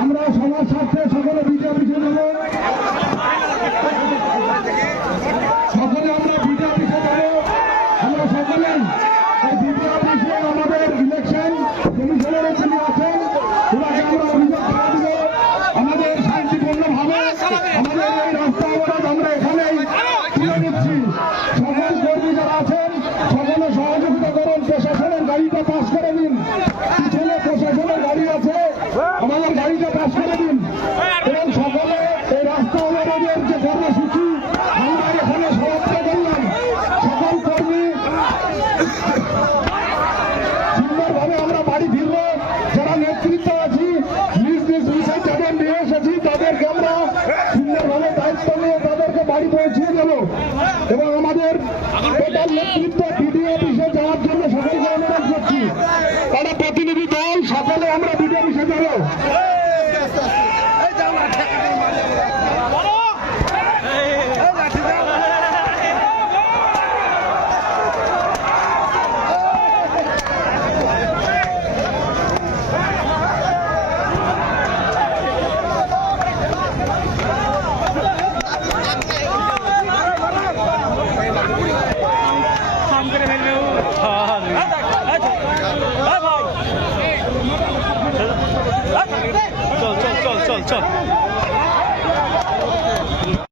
আমরা সবার স্বার্থে সকলে বিজয় অফিসে যাব, সকলে আমরা বিজয় অফিসে যাব। আমরা সকলে এই বিজয় অফিসে আমাদের ইলেকশন কমিশনারের যিনি আছেন ওনাকে আমরা অভিযোগ করে দিব। আমাদের শান্তিপূর্ণভাবে আমাদের এই রাস্তা অবরোধ আমরা এখানেই তুলে নিচ্ছি। সকল কর্মী যারা আছেন সকলে সহযোগিতা করুন, প্রশাসনের গাড়িটা পাস করে দিন। পিছনে প্রশাসনের গাড়ি আছে, আমাদের গাড়িটা পাস করে দিন এবং সকলে এই রাস্তা অবরোধের যে কর্মসূচি আমরা এখানে সমাপ্ত করলাম। সকল কর্মী সুন্দরভাবে আমরা বাড়ি ফিরবো। যারা নেতৃত্ব আছি নিজ নিজ বিষয় যাদের নিয়ে এসেছি তাদেরকে আমরা সুন্দরভাবে দায়িত্ব নিয়ে তাদেরকে বাড়ি পৌঁছিয়ে দেব এবং আমাদের টোটাল নেতৃত্ব বিডিও অফিসে যাওয়ার জন্য সকলকে অনুরোধ করছি। তারা প্রতিনিধি দল সকলে আমরা বিডিও অফিসে যাবো। চল চল চল চল চল